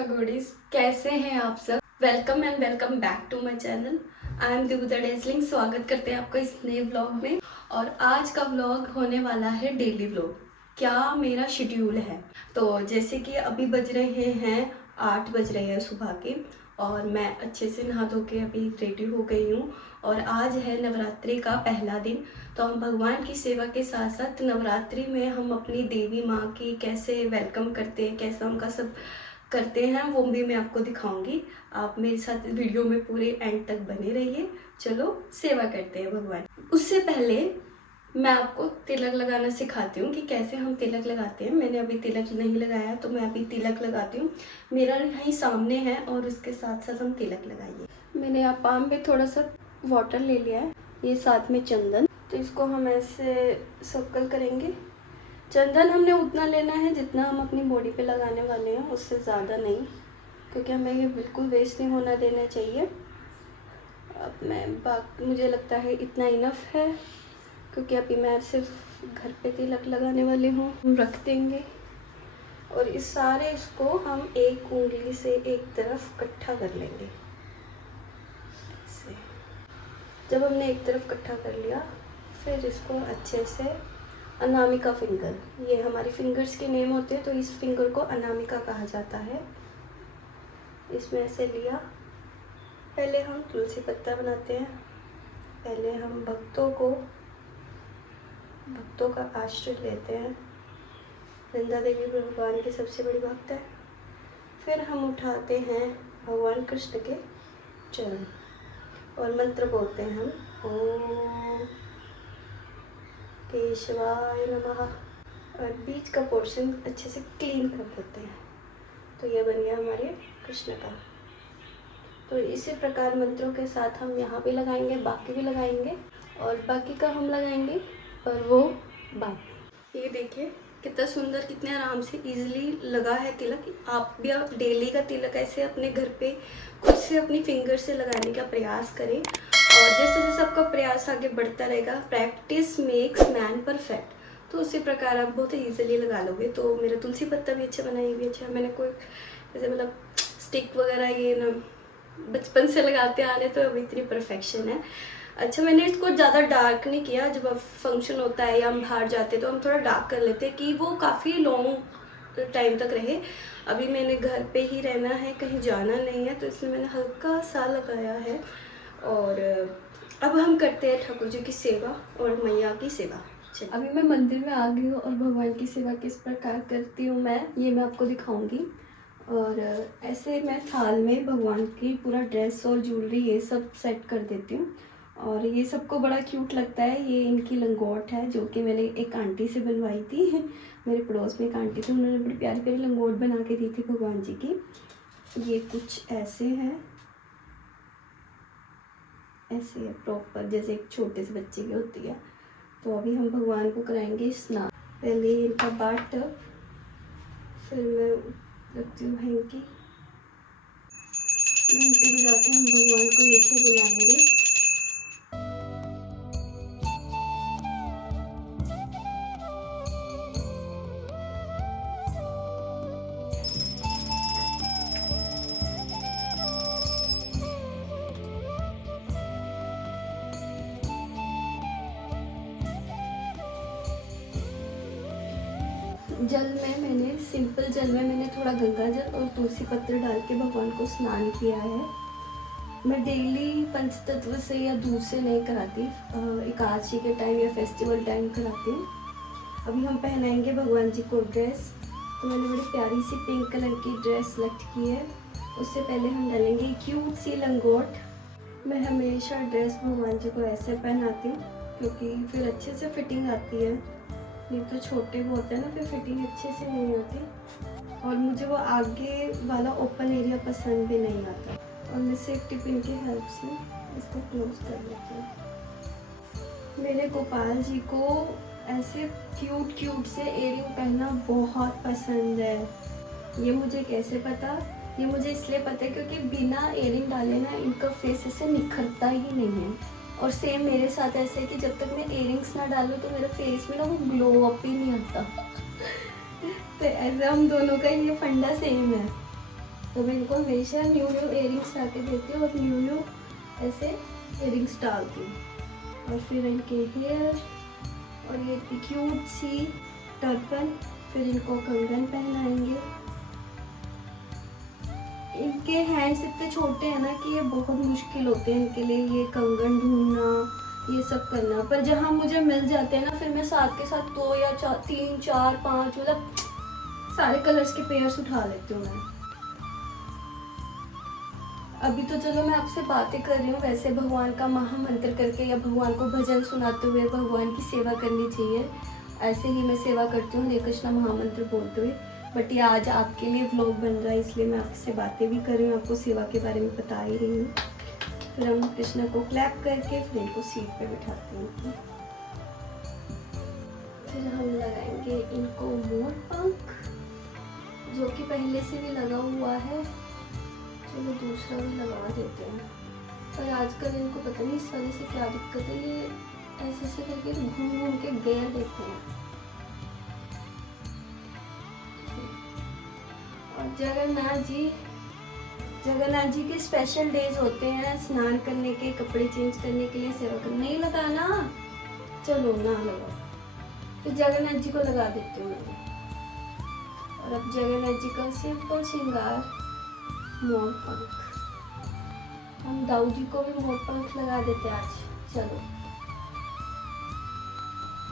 नमस्कार गुडीज, कैसे हैं आप सब। Welcome and welcome back to my channel. I am Divya dazzling. स्वागत करते हैं आपका इस नए व्लॉग में। और आज का व्लॉग होने वाला है डेली व्लॉग। क्या मेरा शेड्यूल है, तो जैसे कि अभी बज रहे हैं 8 बज रहे हैं सुबह के, और मैं अच्छे से नहा धो के अभी रेडी हो गई हूँ। और आज है नवरात्रि का पहला दिन, तो हम भगवान की सेवा के साथ साथ नवरात्रि में हम अपनी देवी माँ की कैसे वेलकम करते हैं, कैसा उनका सब करते हैं, वो भी मैं आपको दिखाऊंगी। आप मेरे साथ वीडियो में पूरे एंड तक बने रहिए। चलो सेवा करते हैं भगवान। उससे पहले मैं आपको तिलक लगाना सिखाती हूँ कि कैसे हम तिलक लगाते हैं। मैंने अभी तिलक नहीं लगाया, तो मैं अभी तिलक लगाती हूँ। मेरा यहीं सामने है और उसके साथ साथ हम तिलक लगाइए। मैंने यहाँ पाम में थोड़ा सा वाटर ले लिया है, ये साथ में चंदन, तो इसको हम ऐसे सर्कल करेंगे। चंदन हमने उतना लेना है जितना हम अपनी बॉडी पे लगाने वाले हैं, उससे ज़्यादा नहीं, क्योंकि हमें ये बिल्कुल वेस्ट नहीं होना देना चाहिए। अब मुझे लगता है इतना इनफ है, क्योंकि अभी मैं सिर्फ घर पे तिलक लगाने वाली हूँ। हम रख देंगे और इस सारे इसको हम एक उंगली से एक तरफ इकट्ठा कर लेंगे ऐसे। जब हमने एक तरफ इकट्ठा कर लिया, फिर इसको अच्छे से अनामिका फिंगर, ये हमारी फिंगर्स के नेम होते हैं, तो इस फिंगर को अनामिका कहा जाता है। इसमें ऐसे लिया। पहले हम तुलसी पत्ता बनाते हैं। पहले हम भक्तों का आश्रय लेते हैं। वृंदा देवी भगवान की सबसे बड़ी भक्त है। फिर हम उठाते हैं भगवान कृष्ण के चरण और मंत्र बोलते हैं हम, ओम केशवाय नमः, और बीच का पोर्शन अच्छे से क्लीन कर देते हैं। तो यह बन गया हमारे कृष्ण का। तो इसी प्रकार मंत्रों के साथ हम यहाँ भी लगाएंगे, बाकी भी लगाएंगे, और बाकी का हम लगाएंगे पर वो बाद। ये देखिए कितना सुंदर, कितने आराम से इजीली लगा है तिलक। आप भी डेली का तिलक ऐसे अपने घर पे खुद से अपनी फिंगर से लगाने का प्रयास करें। और जैसे जैसे आपका प्रयास आगे बढ़ता रहेगा, प्रैक्टिस मेक्स मैन परफेक्ट, तो उसी प्रकार आप बहुत ईजिली लगा लोगे। तो मेरा तुलसी पत्ता भी अच्छा बना, ये भी अच्छा। मैंने कोई जैसे मतलब स्टिक वगैरह ये ना बचपन से लगाते आ रहे, तो अभी इतनी परफेक्शन है। अच्छा, मैंने इसको ज़्यादा डार्क नहीं किया। जब अब फंक्शन होता है या हम बाहर जाते हैं तो हम थोड़ा डार्क कर लेते हैं कि वो काफ़ी लॉन्ग टाइम तक रहे। अभी मैंने घर पे ही रहना है, कहीं जाना नहीं है, तो इसलिए मैंने हल्का सा लगाया है। और अब हम करते हैं ठाकुर जी की सेवा और मैया की सेवा। अभी मैं मंदिर में आ गई हूँ और भगवान की सेवा किस प्रकार करती हूँ मैं आपको दिखाऊंगी। और ऐसे मैं थाल में भगवान की पूरा ड्रेस और ज्वेलरी ये सब सेट कर देती हूँ। और ये सबको बड़ा क्यूट लगता है। ये इनकी लंगोट है, जो कि मैंने एक आंटी से बनवाई थी। मेरे पड़ोस में एक आंटी थी, उन्होंने बड़ी प्यारी प्यारी लंगोट बना के दी थी भगवान जी की। ये कुछ ऐसे हैं, ऐसे है प्रॉपर, जैसे एक छोटे से बच्चे की होती है। तो अभी हम भगवान को कराएंगे स्नान। पहले इनका बाट, फिर मैं रखती हूँ हैंकी। घंटी बजा के हम भगवान को नीचे बुलाएंगे। जल में मैंने सिंपल जल में मैंने थोड़ा गंगा जल और तुलसी पत्र डाल के भगवान को स्नान किया है। मैं डेली पंचतत्व से या दूध से नहीं कराती, एकादशी के टाइम या फेस्टिवल टाइम कराती हूँ। अभी हम पहनाएंगे भगवान जी को ड्रेस। तो मैंने बड़ी प्यारी सी पिंक कलर की ड्रेस सेलेक्ट की है। उससे पहले हम डालेंगे क्यूट सी लंगोट। मैं हमेशा ड्रेस भगवान जी को ऐसे पहनाती हूँ, क्योंकि फिर अच्छे से फिटिंग आती है। नहीं तो छोटे वो होते हैं ना, फिर फिटिंग अच्छे से नहीं होती। और मुझे वो आगे वाला ओपन एरिया पसंद भी नहीं आता। और मैं सेफ्टी पिन की हेल्प से इसको क्लोज कर लेती हूँ। मेरे गोपाल जी को ऐसे क्यूट से एयरिंग पहनना बहुत पसंद है। ये मुझे कैसे पता? ये मुझे इसलिए पता है क्योंकि बिना एयरिंग डाले ना इनका फेस ऐसे निखरता ही नहीं है। और सेम मेरे साथ ऐसे है कि जब तक मैं इयरिंग्स ना डालूँ तो मेरे फेस में ना वो ग्लो अप ही नहीं आता। तो ऐसे हम दोनों का ये फंडा सेम है। तो मैं इनको हमेशा न्यू इयरिंग्स ला के देती हूँ और न्यू ऐसे इयरिंग्स डालती हूँ। और फिर इनके हेयर और ये इतनी क्यूट सी टर्बन, फिर इनको कंगन पहनाएंगे। इनके हैंड्स इतने छोटे हैं ना कि ये बहुत मुश्किल होते हैं इनके लिए ये कंगन ढूंढना, ये सब करना। पर जहाँ मुझे मिल जाते हैं ना, फिर मैं साथ के साथ 2 या 3 4 5 मतलब सारे कलर्स के पेयर्स उठा लेती हूँ मैं। अभी तो चलो मैं आपसे बातें कर रही हूँ, वैसे भगवान का महामंत्र करके या भगवान को भजन सुनाते हुए भगवान की सेवा करनी चाहिए। ऐसे ही मैं सेवा करती हूँ हरे कृष्णा महामंत्र बोलते हुए। बट ये आज आपके लिए व्लॉग बन रहा है, इसलिए मैं आपसे बातें भी कर रही हूँ, आपको सेवा के बारे में बता ही रही हूँ। फिर हम कृष्णा को क्लैप करके फिर इनको सीट पे बिठाते हैं। फिर हम लगाएंगे इनको मोर पंख, जो कि पहले से भी लगा हुआ है। चलो दूसरा भी लगा देते हैं। पर आजकल इनको पता नहीं इस वजह से क्या दिक्कत है, ये ऐसे ऐसे करके घूम घूम के गेयर देते हैं। और जगन्नाथ जी के स्पेशल डेज होते हैं, स्नान करने के, कपड़े चेंज करने के लिए सेवा करना। नहीं लगाना, चलो ना लगाओ। फिर जगन्नाथ जी को लगा देती हूँ मैं। और अब जगन्नाथ जी का सिंपल श्रृंगार मोर पंख। हम दाऊ जी को भी मोर पंख लगा देते हैं आज। चलो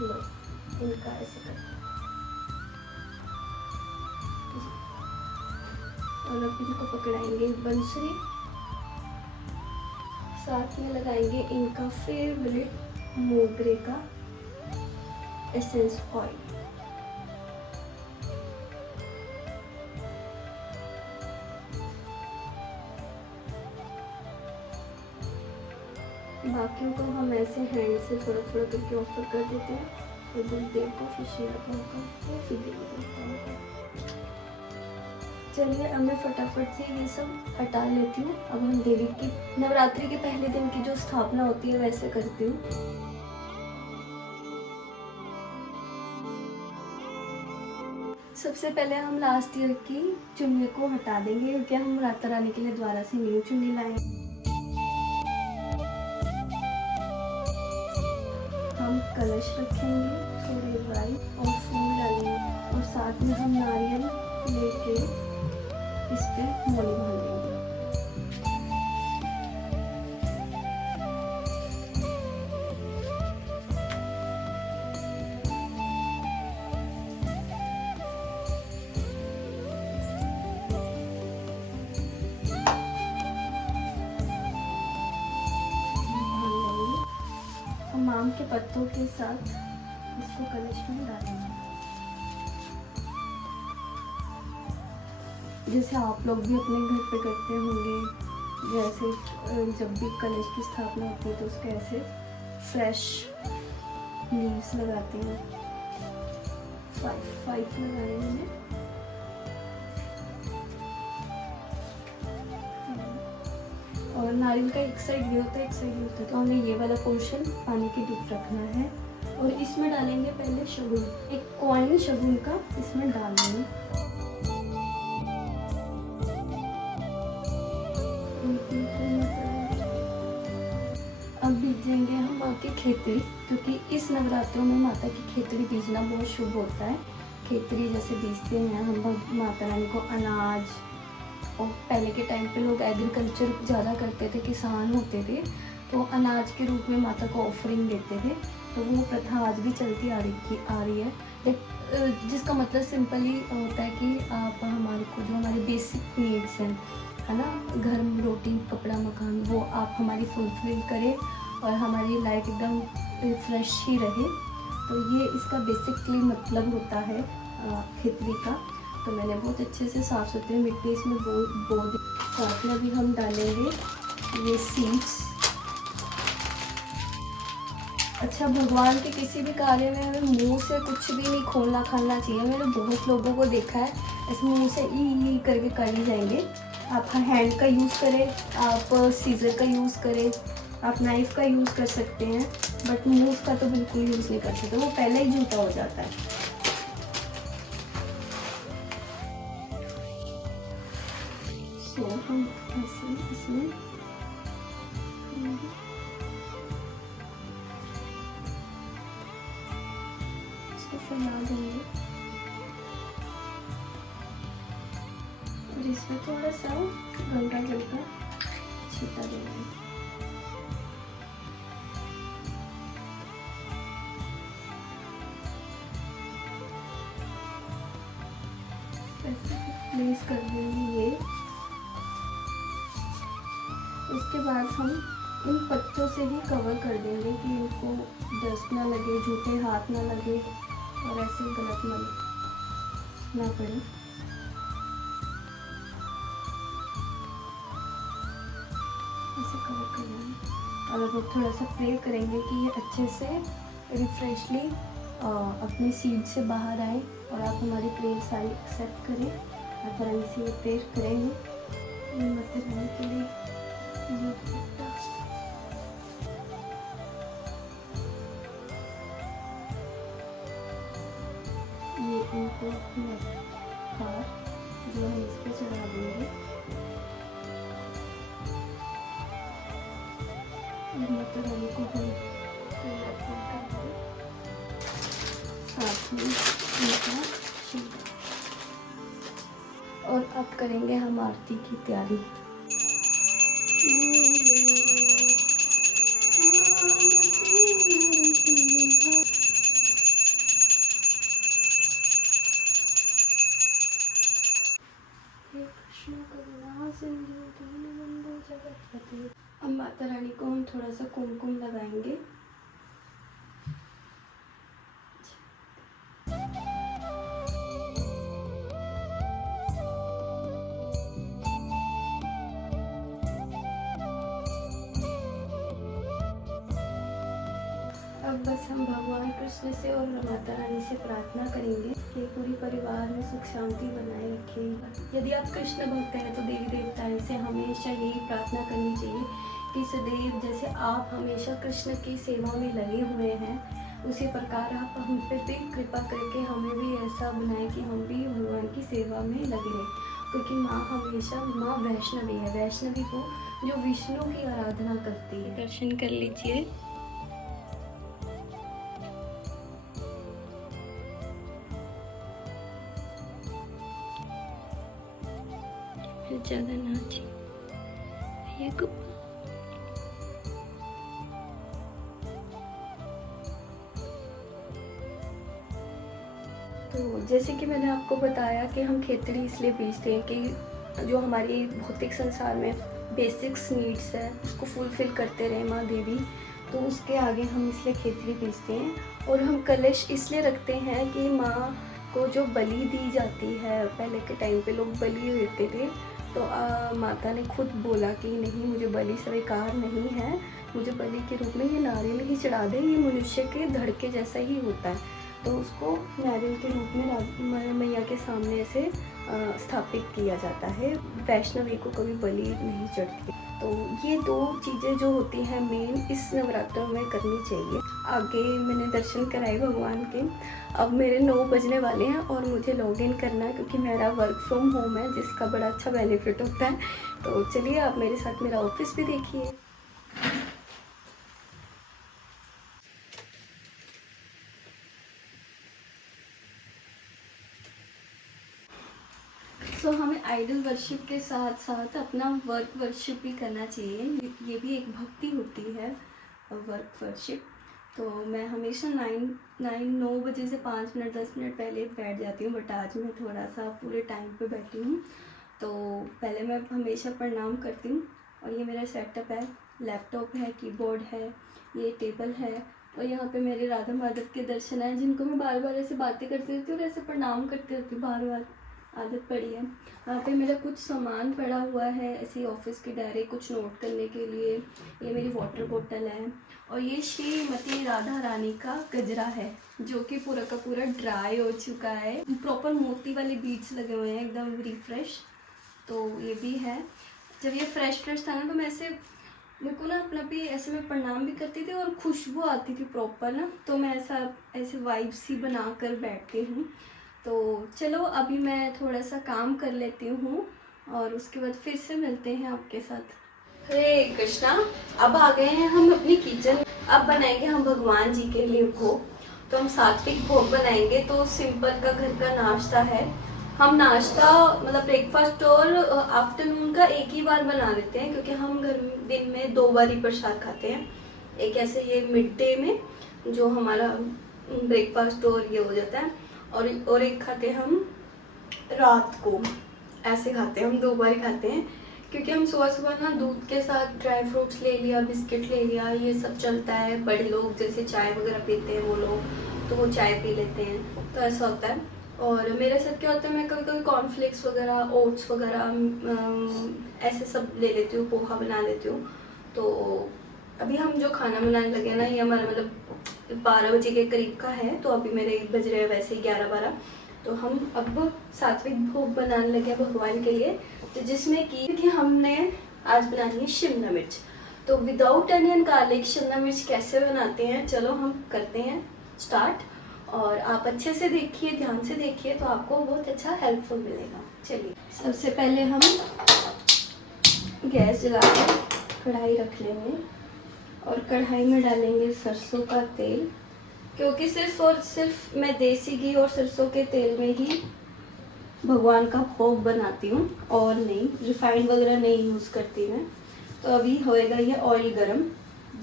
लो, इनका ऐसे करते। और अब इनको पकड़ाएंगे बंसुरी, साथ में लगाएंगे इनका फेवरेट मोगरे का एसेंस ऑयल। बाकियों को हम ऐसे हैंड से थोड़ा थोड़ा करके ऑफर कर देते हैं। फिर गुरुदेव को, फिर शिव को, फिर देवी को। चलिए अब मैं फटाफट से ये सब हटा लेती हूँ। अब हम देवी की नवरात्रि के पहले दिन की जो स्थापना होती है वैसे करती हूँ। सबसे पहले हम लास्ट ईयर की चुन्नी को हटा देंगे, क्योंकि हम राता रानी के लिए द्वारा से न्यू चुन्नी लाए। हम कलश रखेंगे, थोड़े ड्राई और फूल डालेंगे और साथ में हम नारियल लेके इस पे मोली बांधेंगे। हम आम के पत्तों के साथ इसको कलश में डालेंगे। जैसे आप लोग भी अपने घर पे करते होंगे, जैसे जब भी कलश की स्थापना होती है तो उसके ऐसे फ्रेश लीव्स लगाते हैं। 5 लगा रहे हैं। और नारियल का एक साइड ये होता है, एक साइड ये होता है, तो हमें ये वाला पोर्शन पानी के डीप रखना है। और इसमें डालेंगे पहले शगुन, एक कॉइन शगुन का इसमें डाल देंगे। अब बीजेंगे हम माँ की खेतड़ी, क्योंकि इस नवरात्रों में माता की खेतड़ी बीजना बहुत शुभ होता है। खेतड़ी जैसे बीजते हैं हम माता रानी को अनाज, और पहले के टाइम पे लोग एग्रीकल्चर ज़्यादा करते थे, किसान होते थे, तो अनाज के रूप में माता को ऑफरिंग देते थे। तो वो प्रथा आज भी चलती आ रही है। जिसका मतलब सिंपली होता है कि आप हमारे को जो हमारे बेसिक नीड्स हैं, है ना, घर में रोटी कपड़ा मकान, वो आप हमारी फुलफिल करें और हमारी लाइफ एकदम फ्रेश ही रहे। तो ये इसका बेसिकली मतलब होता है खेतड़ी का। तो मैंने बहुत अच्छे से साफ़ सुथरी मिट्टी इसमें बो दी। साथ में भी हम डालेंगे ये सीड्स। अच्छा, भगवान के किसी भी कार्य में हमें मुंह से कुछ भी नहीं खोलना खाना चाहिए। मैंने बहुत लोगों को देखा है ऐसे मुंह से ई करके कर ही जाएंगे। आप हैंड का यूज़ करें, आप सीजर का यूज़ करें, आप नाइफ़ का यूज़ कर सकते हैं, बट मुंह का तो बिल्कुल यूज़ नहीं कर सकते, वो पहले ही झूठा हो जाता है। सो हम ऐसे इसमें इसको फैला देंगे और इसमें थोड़ा सा गंगा जल का छींटा देंगे। प्लेस कर देंगे ये। उसके बाद हम इन पत्तों से ही कवर कर देंगे कि इनको डस्ट ना लगे, झूठे हाथ ना लगे और ऐसे गलत ना पड़े। ऐसे कवर कर देंगे और अब थोड़ा सा प्रे करेंगे कि ये अच्छे से रिफ्रेशली अपने सीट से बाहर आए और आप हमारी प्रेयर सारी एक्सेप्ट करें। माता रानी से ये प्रेयर करेंगे माता रानी के लिए ये इनको हार जो हम इस पर चढ़ा देंगे और माता रानी को हम साथ में इनका शीरा। और अब करेंगे हम आरती की तैयारी। अब माता रानी को हम थोड़ा सा कुमकुम लगाएंगे। अब बस हम भगवान कृष्ण से और माता रानी से प्रार्थना करेंगे कि पूरी परिवार में सुख शांति बनाए रखें। यदि आप कृष्ण भक्त हैं तो देवी देवताओं से हमेशा यही प्रार्थना करनी चाहिए कि सदैव जैसे आप हमेशा कृष्ण की सेवा में लगे हुए हैं, उसी प्रकार आप हम पर भी कृपा करके हमें भी ऐसा बनाए कि हम भी भगवान की सेवा में लगे रहें। क्योंकि माँ हमेशा माँ वैष्णवी है, वैष्णवी को जो विष्णु की आराधना करती है। दर्शन कर लीजिए। ज़्यादा नाची ये तो जैसे कि मैंने आपको बताया कि हम खेतड़ी इसलिए बेचते हैं कि जो हमारी भौतिक संसार में बेसिक्स नीड्स है उसको फुलफिल करते रहे माँ देवी, तो उसके आगे हम इसलिए खेतड़ी बेचते हैं। और हम कलश इसलिए रखते हैं कि माँ को जो बलि दी जाती है, पहले के टाइम पे लोग बलि देते थे, तो माता ने खुद बोला कि नहीं, मुझे बलि स्वीकार नहीं है, मुझे बलि के रूप में ये नारियल ही चढ़ा दे, ये मनुष्य के धड़ के जैसा ही होता है। तो उसको नारियल के रूप में मैया के सामने से स्थापित किया जाता है। वैष्णवी को कभी बलि नहीं चढ़ती। तो ये दो चीज़ें जो होती हैं मेन इस नवरात्रों में करनी चाहिए। आगे मैंने दर्शन कराए भगवान के। अब मेरे 9 बजने वाले हैं और मुझे लॉगिन करना है क्योंकि मेरा वर्क फ्रॉम होम है, जिसका बड़ा अच्छा बेनिफिट होता है। तो चलिए आप मेरे साथ मेरा ऑफिस भी देखिए। तो हमें आइडल वर्शिप के साथ साथ अपना वर्क वर्शिप भी करना चाहिए। ये भी एक भक्ति होती है, वर्क वर्शिप। तो मैं हमेशा 9 बजे से 5 मिनट 10 मिनट पहले बैठ जाती हूँ, बट आज मैं थोड़ा सा पूरे टाइम पे बैठी हूँ। तो पहले मैं हमेशा प्रणाम करती हूँ। और ये मेरा सेटअप है, लैपटॉप है, कीबोर्ड है, ये टेबल है और यहाँ पे मेरे राधा माधव के दर्शन हैं, जिनको मैं बार बार ऐसे बातें करती रहती हूँ और ऐसे प्रणाम करती रहती हूँ, बार बार आदत पड़ी है। वहाँ पे मेरा कुछ सामान पड़ा हुआ है, ऐसी ऑफिस की डायरी, कुछ नोट करने के लिए। ये मेरी वाटर बोतल है और ये श्रीमती राधा रानी का गजरा है, जो कि पूरा का पूरा ड्राई हो चुका है। प्रॉपर मोती वाले बीड्स लगे हुए हैं, एकदम रिफ्रेश। तो ये भी है। जब ये फ्रेश था ना, तो मैं ऐसे, मेरे को ना अपना भी ऐसे मैं प्रणाम भी करती थी और खुशबू आती थी प्रॉपर ना, तो मैं ऐसे वाइब्स ही बना कर बैठती हूँ। तो चलो अभी मैं थोड़ा सा काम कर लेती हूँ और उसके बाद फिर से मिलते हैं आपके साथ। हरे कृष्णा। अब आ गए हैं हम अपनी किचन। अब बनाएंगे हम भगवान जी के लिए भोग। तो हम सात्विक भोग बनाएंगे। तो सिंपल का घर का नाश्ता है। हम नाश्ता मतलब ब्रेकफास्ट और आफ्टरनून का एक ही बार बना लेते हैं, क्योंकि हम घर दिन में 2 बार ही प्रसाद खाते हैं। एक ऐसे ये मिड डे में जो हमारा ब्रेकफास्ट और ये हो जाता है, और एक खाते हैं हम रात को। ऐसे खाते हैं हम, 2 बार ही खाते हैं, क्योंकि हम सुबह सुबह ना दूध के साथ ड्राई फ्रूट्स ले लिया, बिस्किट ले लिया, ये सब चलता है। बड़े लोग जैसे चाय वगैरह पीते हैं वो लोग, तो वो चाय पी लेते हैं, तो ऐसा होता है। और मेरे साथ क्या होता है, मैं कभी कभी कॉर्नफ्लेक्स वगैरह, ओट्स वगैरह ऐसे सब ले लेती हूँ, पोहा बना लेती हूँ। तो अभी हम जो खाना बनाने लगे ना, ये हमारा मतलब 12 बजे के करीब का है। तो अभी मेरे 1 बज रहे हैं, वैसे ही 11-12। तो हम अब सात्विक भोग बनाने लगे भगवान के लिए। तो जिसमें कि हमने आज बनानी है शिमला मिर्च। तो विदाउट अनियन गार्लिक शिमला मिर्च कैसे बनाते हैं, चलो हम करते हैं स्टार्ट। और आप अच्छे से देखिए, ध्यान से देखिए, तो आपको बहुत अच्छा हेल्पफुल मिलेगा। चलिए, सबसे पहले हम गैस जला कर कढ़ाई रख लेंगे और कढ़ाई में डालेंगे सरसों का तेल, क्योंकि सिर्फ और सिर्फ मैं देसी घी और सरसों के तेल में ही भगवान का भोग बनाती हूँ, और नहीं, रिफाइंड वगैरह नहीं यूज़ करती मैं। तो अभी होएगा ये ऑयल गरम।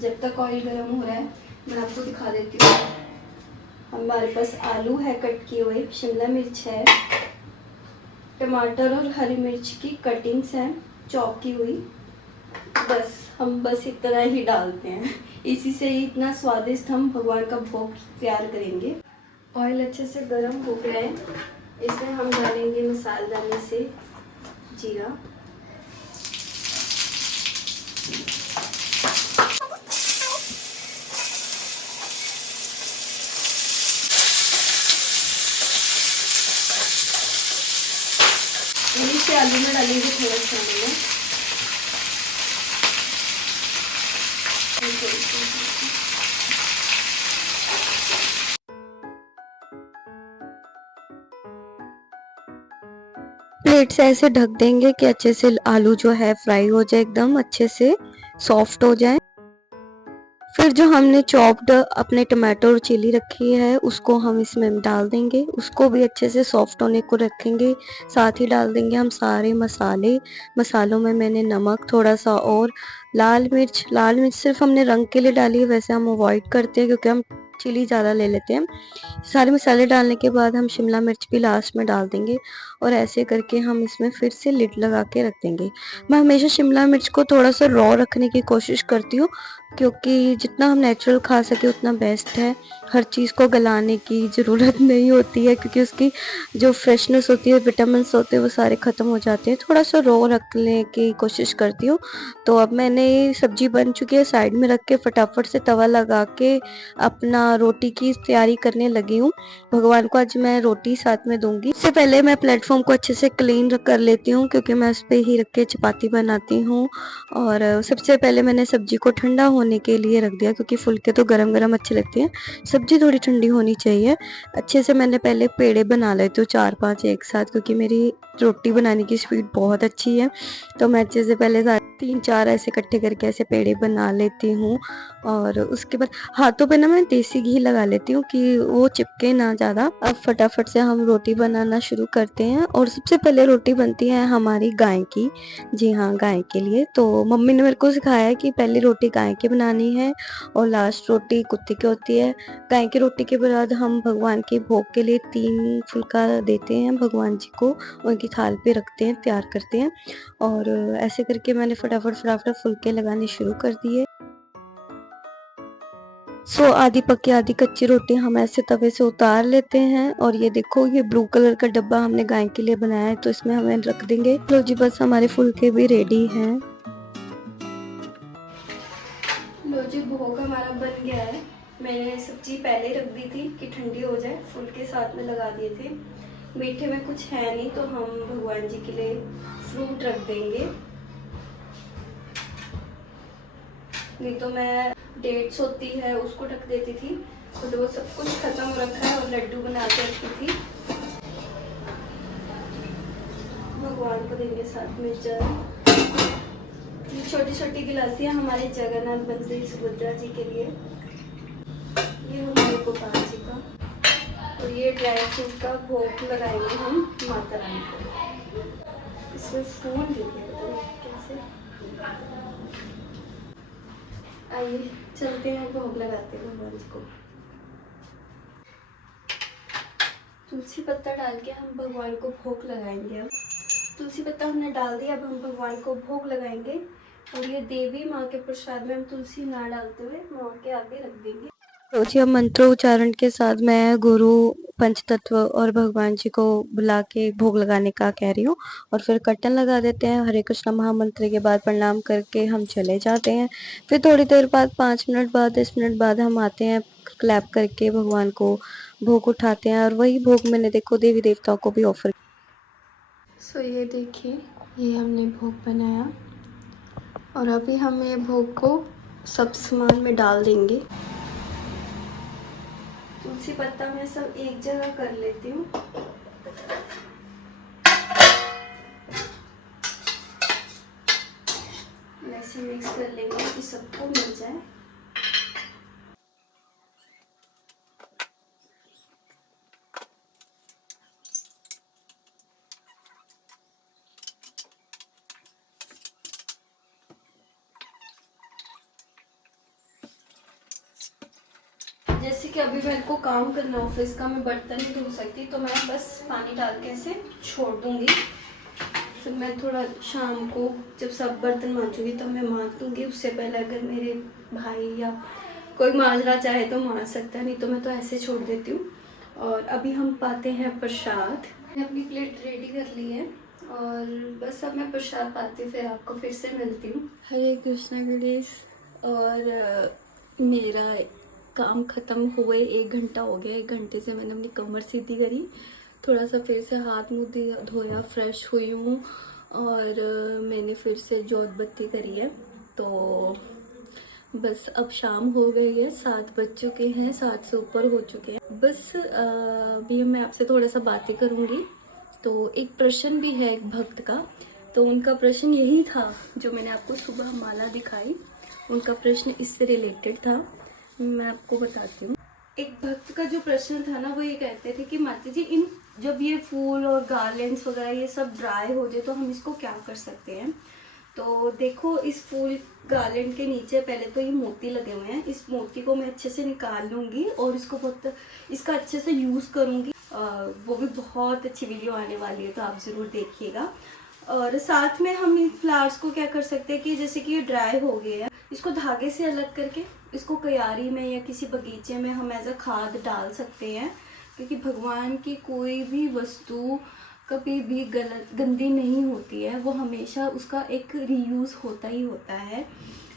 जब तक ऑयल गरम हो रहा है मैं आपको दिखा देती हूँ। हमारे पास आलू है कट किए हुए, शिमला मिर्च है, टमाटर और हरी मिर्च की कटिंग्स हैं चॉप की हुई। बस इतना ही डालते हैं, इसी से ही इतना स्वादिष्ट हम भगवान का भोग तैयार करेंगे। ऑयल अच्छे से गर्म हो गया है, इसमें हम डालेंगे मसालेदानी से जीरा, से आलू में डालेंगे थोड़ा सा नमक, प्लेट से ऐसे ढक देंगे कि अच्छे से आलू जो है फ्राई हो जाए, एकदम अच्छे से सॉफ्ट हो जाए। फिर जो हमने चॉप्ड अपने टमाटो और चिली रखी है उसको हम इसमें डाल देंगे, उसको भी अच्छे से सॉफ्ट होने को रखेंगे। साथ ही डाल देंगे हम सारे मसाले। मसालों में मैंने नमक थोड़ा सा और लाल मिर्च सिर्फ हमने रंग के लिए डाली है, वैसे हम अवॉइड करते हैं क्योंकि हम चिली ज़्यादा ले लेते हैं। सारे मसाले डालने के बाद हम शिमला मिर्च भी लास्ट में डाल देंगे, और ऐसे करके हम इसमें फिर से लिड लगा के रख देंगे। मैं हमेशा शिमला मिर्च को थोड़ा सा रॉ रखने की कोशिश करती हूँ, क्योंकि जितना हम नेचुरल खा सके उतना बेस्ट है। हर चीज़ को गलाने की ज़रूरत नहीं होती है, क्योंकि उसकी जो फ्रेशनेस होती है, विटामिन्स होते हैं, वो सारे ख़त्म हो जाते हैं। थोड़ा सा रॉ रखने की कोशिश करती हूँ। तो अब मैंने सब्जी बन चुकी है, साइड में रख के फटाफट से तवा लगा के अपना रोटी की तैयारी करने लगी हूँ। भगवान को आज मैं रोटी साथ में दूंगी। इससे पहले मैं प्लेटफॉर्म को अच्छे से क्लीन कर लेती हूँ, क्योंकि मैं उस पर ही रख के चपाती बनाती हूँ। और सबसे पहले मैंने सब्जी को ठंडा होने के लिए रख दिया, क्योंकि फुलके तो गरम गरम अच्छे लगते हैं, सब्जी थोड़ी ठंडी होनी चाहिए। अच्छे से मैंने पहले पेड़े बना लेती हूँ 4-5 एक साथ, क्योंकि मेरी रोटी बनाने की स्पीड बहुत अच्छी है। तो मैं अच्छे से पहले 3-4 ऐसे इकट्ठे करके ऐसे पेड़े बना लेती हूँ। और उसके बाद हाथों पे ना मैं देसी घी लगा लेती हूँ कि वो चिपके ना ज़्यादा। अब फटाफट से हम रोटी बनाना शुरू करते हैं। और सबसे पहले रोटी बनती है हमारी गाय की। जी हाँ, गाय के लिए। तो मम्मी ने मेरे को सिखाया है कि पहली रोटी गाय की बनानी है और लास्ट रोटी कुत्ते की होती है। गाय की रोटी के बाद हम भगवान के भोग के लिए 3 फुल्का देते हैं भगवान जी को, उनकी थाल पे रखते हैं, तैयार करते हैं। और ऐसे करके मैंने फटाफट फुल्के लगाने शुरू कर दिए। आधी पक्की आधी कच्ची रोटी हम ऐसे तवे से उतार लेते हैं। और ये देखो, ये ब्लू कलर का डब्बा हमने गाय के लिए बनाया है, तो इसमें हमें रख देंगे। लो जी, बस हमारे फुल्के भी रेडी हैं। लो जी, भोग हमारा बन गया है। मैंने सब्जी पहले रख दी थी कि ठंडी हो जाए, फुल्के साथ में लगा दिए थे। मीठे में कुछ है नहीं, तो हम भगवान जी के लिए फ्रूट रख देंगे। नहीं तो मैं डेट्स होती है उसको ढक देती थी, तो वो सब कुछ खत्म हो रखा है और लड्डू बना के रखी थी। भगवान को देंगे साथ में जल। छोटी छोटी गिलासियाँ हमारे जगन्नाथ बलदेव सुभद्रा जी के लिए, ये हमारे गोपाल जी का, और ये ड्राई फ्रूट का भोग लगाएंगे हम माता रानी को। इसमें फूल देखिए कैसे। आइए चलते हैं, भोग लगाते हैं भगवान जी को। तुलसी पत्ता डाल के हम भगवान को भोग लगाएंगे। अब तुलसी पत्ता हमने डाल दिया, अब हम भगवान को भोग लगाएंगे। और ये देवी माँ के प्रसाद में हम तुलसी ना डालते हुए माँ के आगे रख देंगे। तो जी अब मंत्रोच्चारण के साथ मैं गुरु, पंचतत्व और भगवान जी को बुला के भोग लगाने का कह रही हूँ, और फिर कर्टन लगा देते हैं। हरे कृष्णा महामंत्र के बाद प्रणाम करके हम चले जाते हैं। फिर थोड़ी देर बाद 5 मिनट बाद 10 मिनट बाद हम आते हैं, क्लैप करके भगवान को भोग उठाते हैं। और वही भोग मैंने देखो देवी देवताओं को भी ऑफर। सो ये देखिए, ये हमने भोग बनाया और अभी हम ये भोग को सब सामान में डाल देंगे। तुलसी पत्ता मैं सब एक जगह कर लेती हूँ। ऐसे मिक्स कर लेंगे कि सबको मिल जाए। जैसे कि अभी मेरे को काम करना ऑफिस का, मैं बर्तन नहीं धो सकती, तो मैं बस पानी डाल के ऐसे छोड़ दूंगी। फिर मैं थोड़ा शाम को जब सब बर्तन मांजूंगी तब मैं मांज दूंगी। उससे पहले अगर मेरे भाई या कोई मांजना चाहे तो मांज सकता है, नहीं तो मैं तो ऐसे छोड़ देती हूँ। और अभी हम पाते हैं प्रसाद। मैंने अपनी प्लेट रेडी कर ली है और बस अब मैं प्रसाद पाती हूँ, फिर आपको फिर से मिलती हूँ। हरे कृष्णा गणेश। और मेरा काम ख़त्म हुए 1 घंटा हो गया। 1 घंटे से मैंने अपनी कमर सीधी करी, थोड़ा सा फिर से हाथ मुँह धोया, फ्रेश हुई हूँ और मैंने फिर से जोत बत्ती करी है। तो बस अब शाम हो गई है, 7 बज चुके हैं, 7 से ऊपर हो चुके हैं। बस अभी मैं आपसे थोड़ा सा बातें करूँगी। तो एक प्रश्न भी है एक भक्त का, तो उनका प्रश्न यही था जो मैंने आपको सुबह माला दिखाई, उनका प्रश्न इससे रिलेटेड था, मैं आपको बताती हूँ। एक भक्त का जो प्रश्न था ना, वो ये कहते थे कि माता जी इन जब ये फूल और गार्लेंड्स वगैरह ये सब ड्राई हो जाए तो हम इसको क्या कर सकते हैं। तो देखो, इस फूल गार्लेंड के नीचे पहले तो ये मोती लगे हुए हैं, इस मोती को मैं अच्छे से निकाल लूँगी और इसका अच्छे से यूज़ करूँगी। वो भी बहुत अच्छी वीडियो आने वाली है, तो आप ज़रूर देखिएगा। और साथ में हम इन फ्लावर्स को क्या कर सकते हैं कि जैसे कि ये ड्राई हो गए हैं, इसको धागे से अलग करके इसको क्यारी में या किसी बगीचे में हम एज अ खाद डाल सकते हैं, क्योंकि भगवान की कोई भी वस्तु कभी भी गंदी नहीं होती है, वो हमेशा उसका एक रीयूज़ होता ही होता है।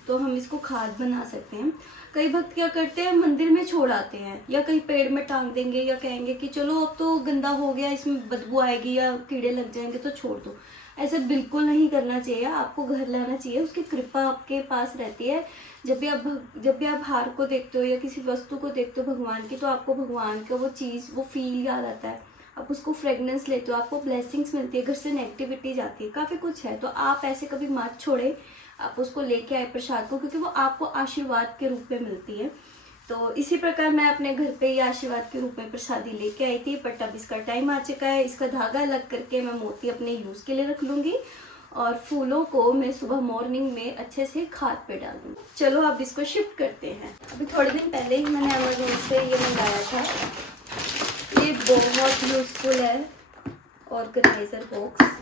तो हम इसको खाद बना सकते हैं। कई भक्त क्या करते हैं, मंदिर में छोड़ आते हैं या कहीं पेड़ में टांग देंगे या कहेंगे कि चलो अब तो गंदा हो गया, इसमें बदबू आएगी या कीड़े लग जाएंगे तो छोड़ दो। ऐसे बिल्कुल नहीं करना चाहिए, आपको घर लाना चाहिए, उसकी कृपा आपके पास रहती है। जब भी आप हार को देखते हो या किसी वस्तु को देखते हो भगवान की, तो आपको भगवान का वो चीज़, वो फील याद आता है, आप उसको फ्रेगनेंस लेते हो, आपको ब्लेसिंग्स मिलती है, घर से नेगेटिविटी जाती है, काफ़ी कुछ है। तो आप ऐसे कभी मत छोड़े, आप उसको लेके आए प्रसाद को, क्योंकि वो आपको आशीर्वाद के रूप में मिलती है। तो इसी प्रकार मैं अपने घर पे ये आशीर्वाद के रूप में प्रसादी लेके आई थी, बट अब इसका टाइम आ चुका है। इसका धागा अलग करके मैं मोती अपने यूज़ के लिए रख लूँगी और फूलों को मैं सुबह मॉर्निंग में अच्छे से खाद पे डाल दूँगी। चलो अब इसको शिफ्ट करते हैं। अभी थोड़े दिन पहले ही मैंने अमेज़ोन से ये मंगाया था, ये बहुत यूज़फुल है, ऑर्गेनाइज़र बॉक्स,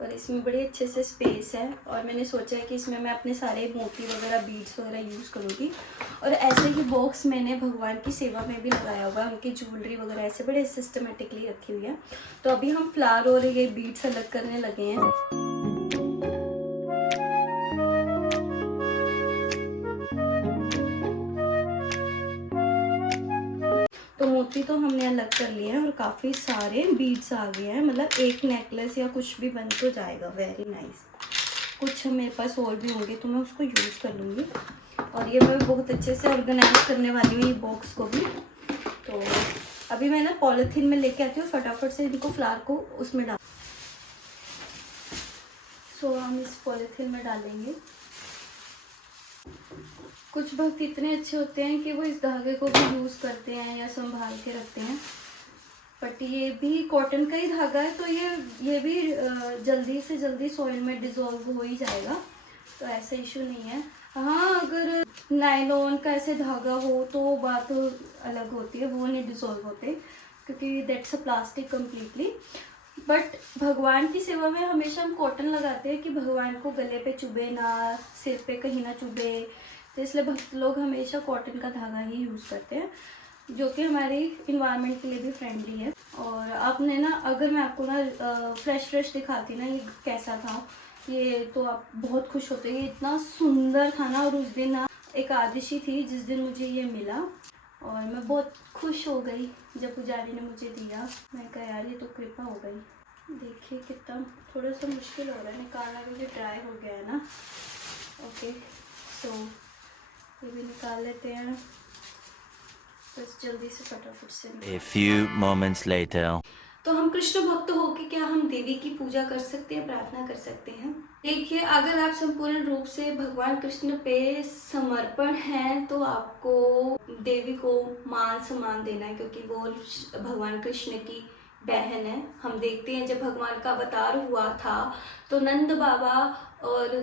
और इसमें बड़े अच्छे से स्पेस है। और मैंने सोचा है कि इसमें मैं अपने सारे मोती वगैरह, बीड्स वगैरह यूज़ करूँगी। और ऐसे ही बॉक्स मैंने भगवान की सेवा में भी लगाया हुआ है, उनकी ज्वेलरी वगैरह ऐसे बड़े सिस्टमेटिकली रखी हुई है। तो अभी हम फ्लावर और ये बीड्स अलग करने लगे हैं। तो मोती तो हमने अलग कर लिए हैं और काफ़ी सारे बीड्स आ गए हैं, मतलब एक नेकलेस या कुछ भी बन तो जाएगा। Very nice. कुछ मेरे पास और भी होंगे तो मैं उसको यूज़ कर लूँगी। और ये मैं बहुत अच्छे से ऑर्गेनाइज करने वाली हूँ ये बॉक्स को भी। तो अभी मैं ना पॉलीथीन में लेके आती हूँ, फटाफट से इनको फ्लावर को उसमें डाल। तो हम इस पॉलीथीन में डालेंगे। कुछ भक्त इतने अच्छे होते हैं कि वो इस धागे को भी यूज़ करते हैं या संभाल के रखते हैं, बट ये भी कॉटन का ही धागा है तो ये भी जल्दी से जल्दी सॉइल में डिज़ोल्व हो ही जाएगा, तो ऐसा इशू नहीं है। हाँ, अगर नायलॉन का ऐसे धागा हो तो बात अलग होती है, वो नहीं डिज़ोल्व होते क्योंकि that's a plastic completely. But भगवान की सेवा में हमेशा हम कॉटन लगाते हैं कि भगवान को गले पे चुभे ना, सिर पे कहीं ना चुभे, तो इसलिए भक्त लोग हमेशा कॉटन का धागा ही यूज़ करते हैं, जो कि हमारी इन्वायरमेंट के लिए भी फ्रेंडली है। और आपने ना, अगर मैं आपको ना फ्रेश दिखाती ना ये कैसा था, ये तो आप बहुत खुश होते। ये इतना सुंदर था ना, और उस दिन ना एकादशी थी जिस दिन मुझे ये मिला, और मैं बहुत खुश हो गई जब पुजारी ने मुझे दिया। मैं कहा यार ये तो कृपा हो गई। देखिए कितना थोड़ा सा मुश्किल हो रहा है निकालना क्योंकि ड्राई हो गया है ना। ओके, सो ये भी निकाल लेते हैं बस जल्दी से, फटाफट से। A few moments later. तो हम कृष्ण भक्त होके क्या हम देवी की पूजा कर सकते हैं, प्रार्थना कर सकते हैं। देखिए, अगर आप संपूर्ण रूप से भगवान कृष्ण पे समर्पण हैं तो आपको देवी को मान सम्मान देना है, क्योंकि वो भगवान कृष्ण की बहन है। हम देखते हैं जब भगवान का अवतार हुआ था तो नंद बाबा और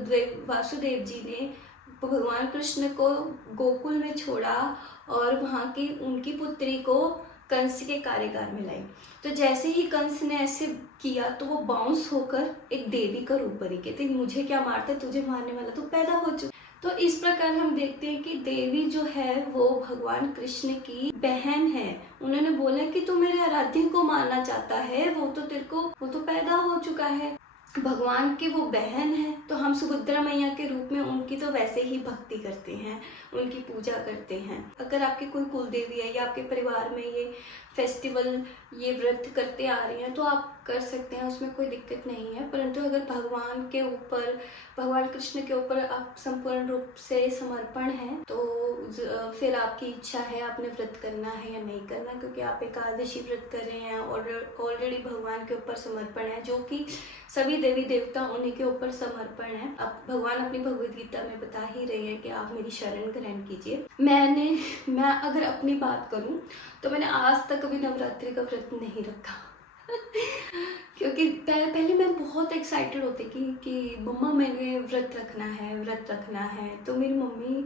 वासुदेव जी ने भगवान कृष्ण को गोकुल में छोड़ा और वहाँ की उनकी पुत्री को कंस के कारागार में लाई। तो जैसे ही कंस ने ऐसे किया तो वो बाउंस होकर एक देवी का रूप बनी, कहते मुझे क्या मारता, तुझे मारने वाला तो पैदा हो चुका। तो इस प्रकार हम देखते हैं कि देवी जो है वो भगवान कृष्ण की बहन है। उन्होंने बोला कि तू मेरे आराध्य को मारना चाहता है, वो तो पैदा हो चुका है, भगवान की वो बहन है, तो हम सुभद्रा मैया के रूप में उनकी तो वैसे ही भक्ति करते हैं, उनकी पूजा करते हैं। अगर आपकी कोई कुल देवी है या आपके परिवार में ये फेस्टिवल, ये व्रत करते आ रही हैं तो आप कर सकते हैं, उसमें कोई दिक्कत नहीं है। परंतु अगर भगवान के ऊपर, भगवान कृष्ण के ऊपर आप संपूर्ण रूप से समर्पण हैं तो फिर आपकी इच्छा है आपने व्रत करना है या नहीं करना, क्योंकि आप एकादशी व्रत कर रहे हैं और ऑलरेडी भगवान के ऊपर समर्पण है, जो कि सभी देवी देवता उन्हीं के ऊपर समर्पण है। अब भगवान अपनी भगवद गीता में बता ही रहे हैं कि आप मेरी शरण ग्रहण कीजिए। मैं अगर अपनी बात करूं तो मैंने आज तक कभी नवरात्रि का व्रत नहीं रखा क्योंकि पहले मैं बहुत एक्साइटेड होती कि मम्मा मैंने व्रत रखना है। तो मेरी मम्मी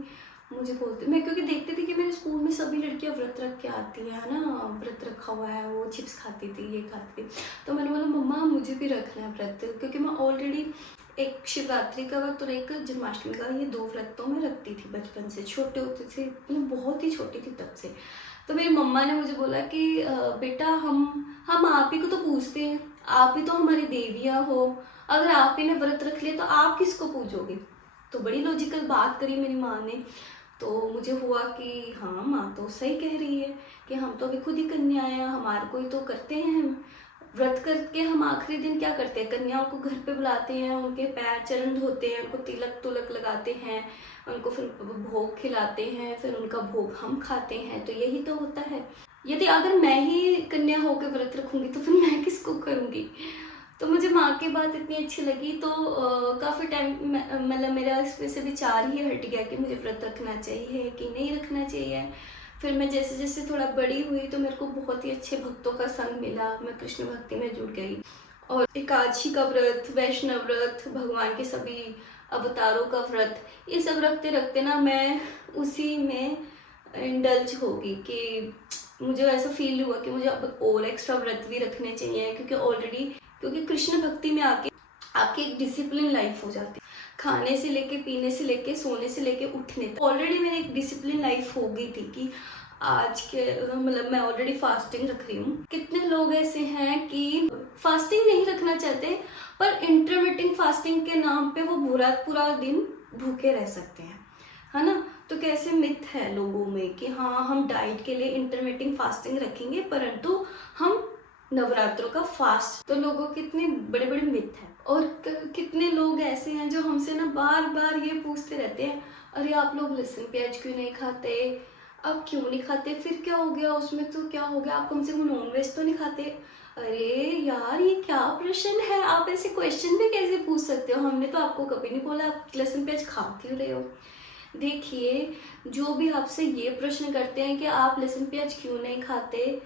मुझे बोलती, मैं क्योंकि देखती थी कि मेरे स्कूल में सभी लड़कियां व्रत रख के आती है ना, व्रत रखा हुआ है, वो चिप्स खाती थी, ये खाती थी। तो मैंने बोला मम्मा मुझे भी रखना है व्रत, क्योंकि मैं ऑलरेडी एक शिवरात्रि का व्रत और एक जन्माष्टमी का, ये 2 व्रत तो मैं रखती थी बचपन से, छोटे होते थे, मैं बहुत ही छोटी थी तब से। तो मेरी मम्मा ने मुझे बोला कि बेटा हम आप ही को तो पूजते हैं, आप ही तो हमारी देवियाँ हो, अगर आप ही ने व्रत रख लिया तो आप किसको पूजोगे। तो बड़ी लॉजिकल बात करी मेरी माँ ने। तो मुझे हुआ कि हाँ माँ तो सही कह रही है कि हम तो अभी खुद ही कन्या हैं, हमारे को ही तो करते हैं व्रत करके। हम आखिरी दिन क्या करते हैं, कन्याओं को घर पे बुलाते हैं, उनके पैर चरण धोते हैं, उनको तिलक तुलक लगाते हैं, उनको फिर भोग खिलाते हैं, फिर उनका भोग हम खाते हैं। तो यही तो होता है। यदि अगर मैं ही कन्या होकर व्रत रखूंगी तो फिर मैं किसको करूंगी। तो मुझे माँ की बात इतनी अच्छी लगी तो काफ़ी टाइम मतलब मेरा इसमें से विचार ही हट गया कि मुझे व्रत रखना चाहिए कि नहीं रखना चाहिए। फिर मैं जैसे जैसे थोड़ा बड़ी हुई तो मेरे को बहुत ही अच्छे भक्तों का संग मिला, मैं कृष्ण भक्ति में जुड़ गई। और एकादशी का व्रत, वैष्णव व्रत, भगवान के सभी अवतारों का व्रत, ये सब रखते रखते ना मैं उसी में इंडल्ज होगी कि मुझे ऐसा फील हुआ कि मुझे अब और एक्स्ट्रा व्रत भी रखने चाहिए, क्योंकि कृष्ण भक्ति में आके आपकी एक डिसिप्लिन लाइफ हो जाती है, खाने से लेके, पीने से लेके, सोने से लेके, उठने तक। ऑलरेडी मेरी एक डिसिप्लिन लाइफ हो गई थी कि आज के मतलब मैं ऑलरेडी फास्टिंग रख रही हूँ। कितने लोग ऐसे हैं कि फास्टिंग नहीं रखना चाहते पर इंटरमिटिंग फास्टिंग के नाम पे वो पूरा दिन भूखे रह सकते हैं, है ना। तो कैसे मिथ है लोगों में कि हाँ हम डाइट के लिए इंटरमिटिंग फास्टिंग रखेंगे परंतु हम नवरात्रों का फास्ट। तो लोगों के कितने बड़े बड़े मिथ हैं। और कितने लोग ऐसे हैं जो हमसे ना बार बार ये पूछते रहते हैं, अरे आप लोग लहसुन प्याज क्यों नहीं खाते, आप क्यों नहीं खाते? फिर क्या हो गया उसमें? तो क्या हो गया? आप कम से कम नॉनवेज तो नहीं खाते? अरे यार, ये क्या प्रश्न है? आप ऐसे क्वेश्चन भी कैसे पूछ सकते हो? हमने तो आपको कभी नहीं बोला आप लहसुन प्याज खा क्यों रहे हो। देखिए, जो भी आपसे ये प्रश्न करते हैं कि आप लहसुन प्याज क्यों नहीं खाते,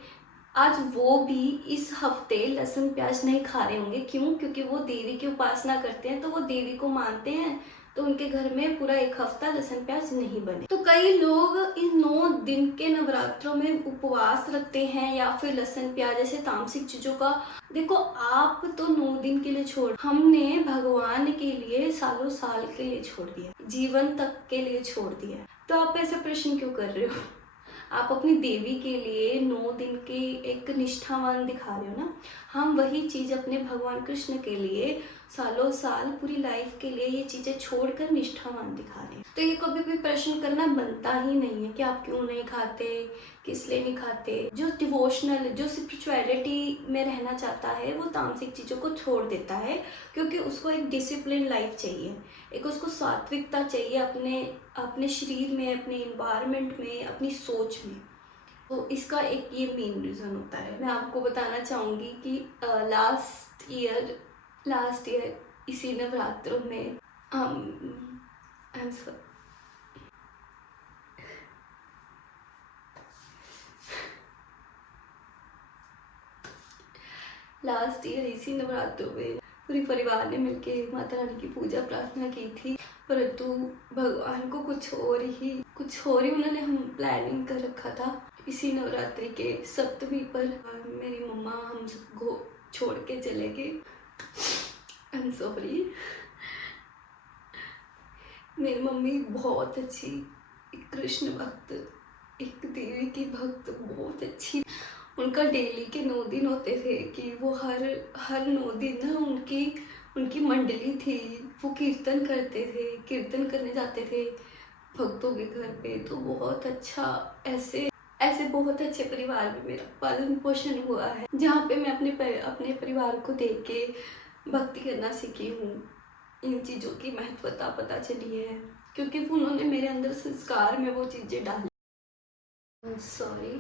आज वो भी इस हफ्ते लहसुन प्याज नहीं खा रहे होंगे। क्यों? क्योंकि वो देवी की उपासना करते हैं, तो वो देवी को मानते हैं, तो उनके घर में पूरा एक हफ्ता लहसुन प्याज नहीं बने। तो कई लोग इन 9 दिन के नवरात्रों में उपवास रखते हैं या फिर लहसुन प्याज जैसे तामसिक चीजों का। देखो, आप तो 9 दिन के लिए छोड़, हमने भगवान के लिए सालों साल के लिए छोड़ दिया, जीवन तक के लिए छोड़ दिया। तो आप ऐसा प्रश्न क्यों कर रहे हो? आप अपनी देवी के लिए 9 दिन की एक निष्ठावान दिखा रहे हो ना। हम वही चीज़ अपने भगवान कृष्ण के लिए सालों साल पूरी लाइफ के लिए ये चीज़ें छोड़कर निष्ठावान दिखा रहे हैं। तो ये कभी भी प्रश्न करना बनता ही नहीं है कि आप क्यों नहीं खाते, किस लिए नहीं खाते। जो डिवोशनल, जो स्पिरिचुअलिटी में रहना चाहता है, वो तामसिक चीज़ों को छोड़ देता है, क्योंकि उसको एक डिसिप्लिन लाइफ चाहिए, एक उसको सात्विकता चाहिए अपने शरीर में, अपने इन्वायरमेंट में, अपनी सोच में। तो इसका एक ये मेन रीज़न होता है। मैं आपको बताना चाहूँगी कि लास्ट ईयर इसी नवरात्रों में लास्ट ईयर इसी नवरात्रों में पूरे परिवार ने मिलकर माता रानी की पूजा प्रार्थना की थी, परंतु भगवान को कुछ और ही उन्होंने हम प्लानिंग कर रखा था। इसी नवरात्रि के सप्तमी पर मेरी मम्मा हम सबको छोड़ के चले गए। I am sorry. मेरी मम्मी बहुत अच्छी, एक कृष्ण भक्त, एक देवी की भक्त, बहुत अच्छी। उनका डेली के 9 दिन होते थे कि वो हर 9 दिन ना उनकी मंडली थी, वो कीर्तन करते थे, कीर्तन करने जाते थे भक्तों के घर पे। तो बहुत अच्छा, ऐसे बहुत अच्छे परिवार में मेरा पालन पोषण हुआ है, जहाँ पे मैं अपने परिवार को देख के भक्ति करना सीखी हूँ। इन चीज़ों की महत्वता पता चली है, क्योंकि उन्होंने मेरे अंदर संस्कार में वो चीज़ें डाली। सॉरी,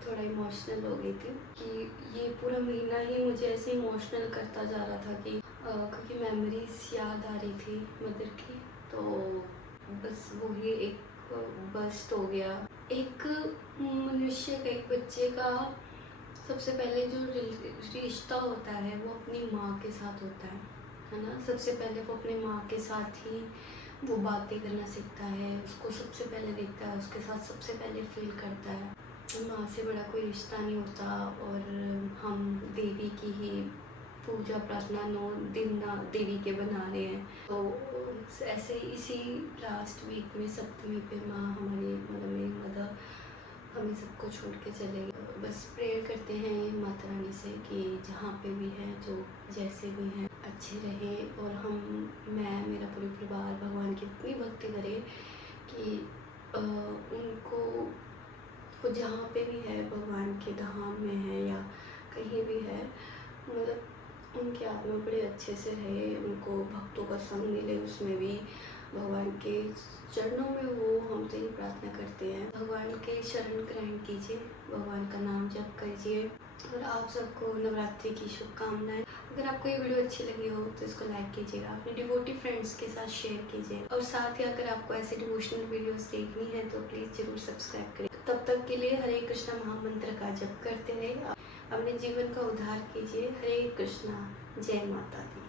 थोड़ा इमोशनल हो गई थी कि ये पूरा महीना ही मुझे ऐसे इमोशनल करता जा रहा था कि क्योंकि मेमोरीज याद आ रही थी मदर की, तो बस वही एक बस्ट हो गया। एक मनुष्य का, एक बच्चे का सबसे पहले जो रिश्ता होता है वो अपनी माँ के साथ होता है ना। सबसे पहले वो अपनी माँ के साथ ही वो बातें करना सीखता है, उसको सबसे पहले देखता है, उसके साथ सबसे पहले फील करता है। माँ से बड़ा कोई रिश्ता नहीं होता। और हम देवी की ही पूजा प्रार्थना 9 दिन ना देवी के बना रहे हैं। तो ऐसे इसी लास्ट वीक में सप्तमी पे माँ हमारी, मतलब मेरी मदर हमें सबको छोड़ के चले गए। बस प्रेयर करते हैं माता रानी से कि जहाँ पे भी है, जो जैसे भी हैं, अच्छे रहे। और मेरा पूरा परिवार भगवान की इतनी भक्ति करे कि उनको, वो जहाँ पे भी है, भगवान के धाम में है या कहीं भी है, मतलब उनकी आत्मा बड़े अच्छे से रहे, उनको भक्तों का संग मिले, उसमें भी भगवान के चरणों में वो हम तो ये प्रार्थना करते हैं। भगवान के शरण ग्रहण कीजिए, भगवान का नाम जप कीजिए। और आप सबको नवरात्रि की शुभकामनाएं। अगर आपको ये वीडियो अच्छी लगी हो तो इसको लाइक कीजिएगा, अपने डिवोटी फ्रेंड्स के साथ शेयर कीजिए, और साथ ही अगर आपको ऐसे डिवोशनल वीडियोस देखनी है तो प्लीज़ ज़रूर सब्सक्राइब करें। तब तक के लिए हरे कृष्णा महामंत्र का जप करते रहे, अपने जीवन का उद्धार कीजिए। हरे कृष्णा, जय माता दी।